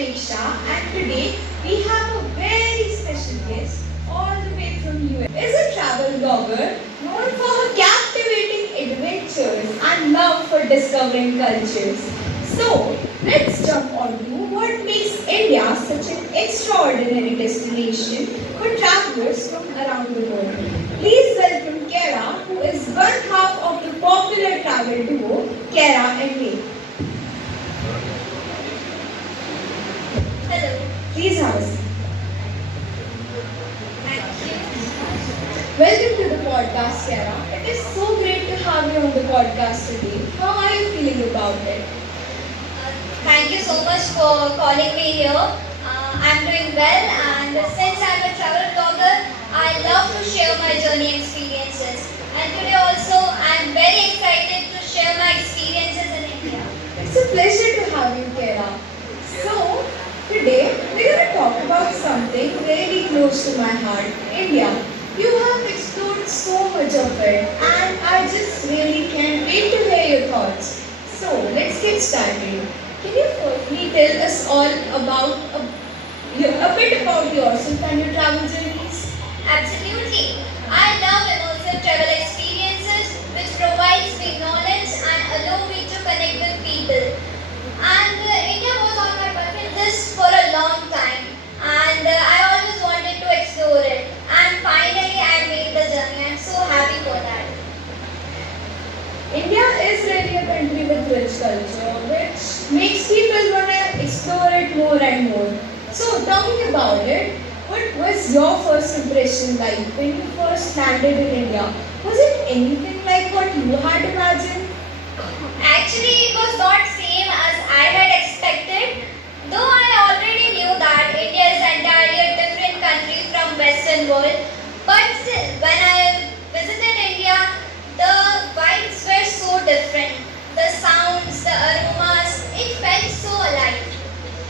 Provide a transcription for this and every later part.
Preksha, and today we have a very special guest all the way from US. Is a travel blogger known for her captivating adventures and love for discovering cultures. So let's jump on to what makes India such an extraordinary destination for travelers from around the world. Please welcome Kara, who is one half of the popular travel duo Kara and me. Hello. Please have a seat. Thank you. Welcome to the podcast, Kara. It is so great to have you on the podcast today. How are you feeling about it? Thank you so much for calling me here. I'm doing well, and since I'm a travel blogger, I love to share my journey experiences. And today also, I'm very excited to share my experiences in India. It's a pleasure to have you, Kara. So, today we're going to talk about something very close to my heart, India. You have explored so much of it, and I just really can't wait to hear your thoughts. So, let's get started. Can you firstly tell us all about a bit about yourself and your travel journeys? Absolutely. I love immersive travel experiences which provides me knowledge and allow me to connect with people. And India was on my bucket list for a long time, and I always wanted to explore it. And finally, I made the journey. I'm so happy for that. India is really a country with rich culture, which makes people want to explore it more and more. So, talking about it, what was your first impression like when you first landed in India? Was it anything like what you had imagined? Actually, it was not same as I had expected. Though I already knew that India is entirely a different country from Western world, but still, when I visited India, the vibes were so different. The sounds, the aromas, it felt so alive.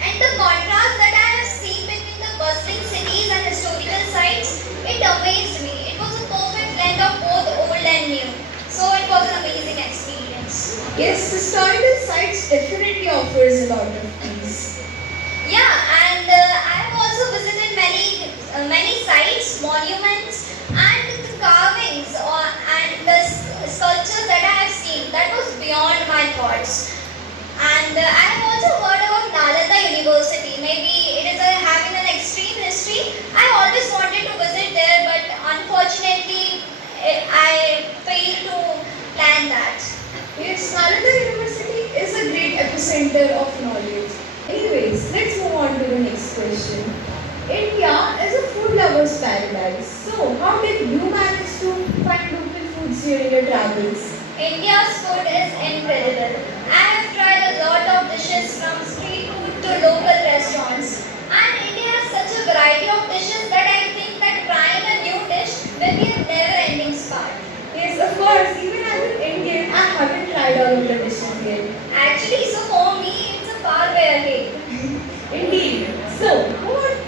And the contrast that I have seen between the bustling cities and historical sites, it amazed me. It was a perfect blend of both old and new. So it was an amazing experience. Yes, historical sites definitely offers a lot of peace. Yeah, and I have also visited many sites, monuments, and the carvings and the sculptures that I have seen. That was beyond my thoughts. And I have also heard about Nalanda University. Maybe it is having an extreme history. I always wanted to visit there, but unfortunately, I failed to plan that. Yes, Nalanda University is a great epicenter of knowledge. Anyways, let's move on to the next question. India is a food lover's paradise. So, how did you manage to find local foods during your travels? India's food is incredible. I have tried a lot of dishes from street food to local restaurants. And India has such a variety of dishes that I think that trying a new dish will be a never-ending spark. Yes, of course. Even as an Indian, I haven't tried all of the dishes yet. Actually, so for me, it's a far way ahead. Indeed. So,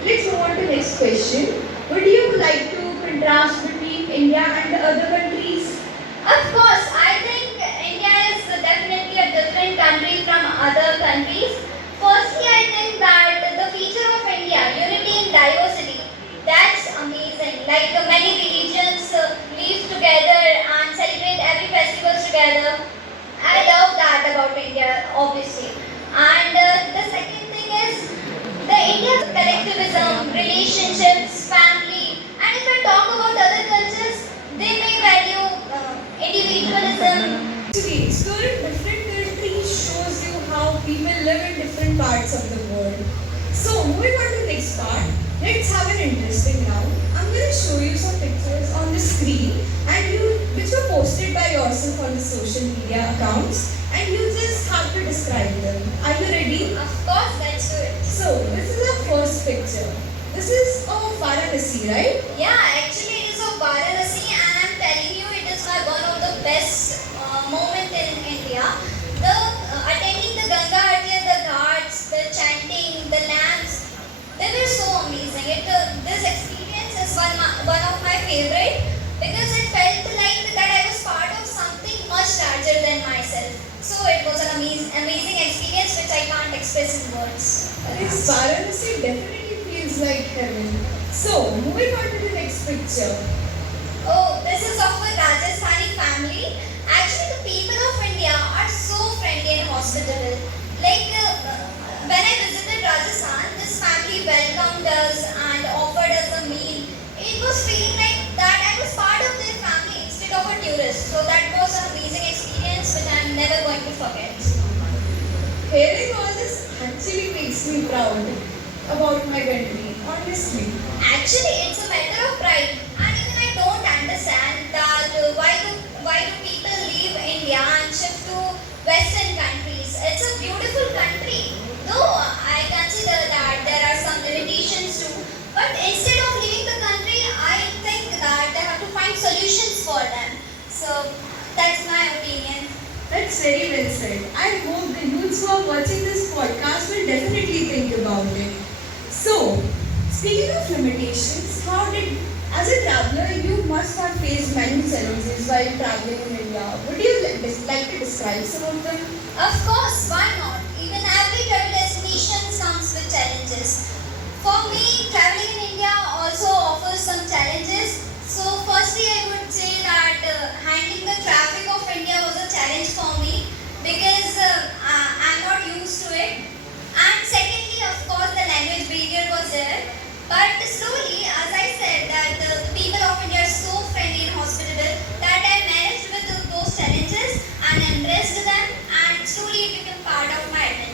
let's move on to the next question. Would you like to contrast between India and the other countries? Of course, I think India is definitely a different country from other countries. Firstly, I think that the feature of India, unity in diversity, that's amazing. Like many religions live together and celebrate every festival together. I love that about India, obviously. And the second thing is the India's collectivism, relationships, family. And if I talk about other cultures, they may value individualism. Actually, exploring different countries shows you how people live in different parts of the world. So, moving on to the next part, let's have an interesting round. I'm going to show you some pictures on the screen which were posted by yourself on the social media accounts, and you just have to describe them. Are you ready? Of course, let's do it. So, this is our first picture. This is of Varanasi, right? Yeah, actually it is of Varanasi, and I'm telling you it is one of the best moment in India. The attending the Ganga Aarti, the ghats, the chanting, the lamps, they were so amazing. This experience is one of my favorite because it felt like that I was part of something much larger than myself. So it was an amazing experience which I can't express in words. This Varanasi definitely feels like heaven. So, moving on to the next picture. Oh, this is of a Rajasthani family. Actually, the people of India are so friendly and hospitable. When I visited Rajasthan, this family welcomed us and offered us a meal. It was feeling like that I was part of their family instead of a tourist. So that was an amazing experience which I'm never going to forget. Hearing all this actually makes me proud about my country, honestly. Actually, it's a matter of pride, and even I don't understand that why do people leave India and shift to Western countries? It's a beautiful country, though I consider that there are some limitations too. But instead of leaving the country, I think that they have to find solutions for them. So that's my opinion. That's very well said. I hope the youths who are watching this podcast will definitely think about it. So, speaking of limitations, as a traveler, you must have faced many challenges while traveling in India. Would you like to describe some of them? Of course, why not? Even every travel destination comes with challenges. For me, traveling in India also offers some challenges. So, firstly, I would say that handling the traffic of India was a challenge for me because I'm not used to it. And secondly, of course, the language barrier was there. But slowly, as I said, that the people of India are so friendly and hospitable that I managed with those challenges and embraced them, and slowly it became part of my identity.